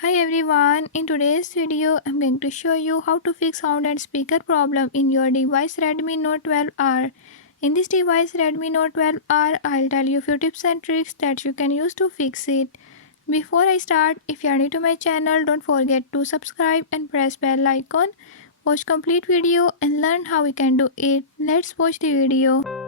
Hi everyone, in today's video I'm going to show you how to fix sound and speaker problem in your device Redmi Note 12R. In this device Redmi Note 12R, I'll tell you few tips and tricks that you can use to fix it. Before I start, if you are new to my channel, don't forget to subscribe and press bell icon. Watch complete video and learn how we can do it. Let's watch the video.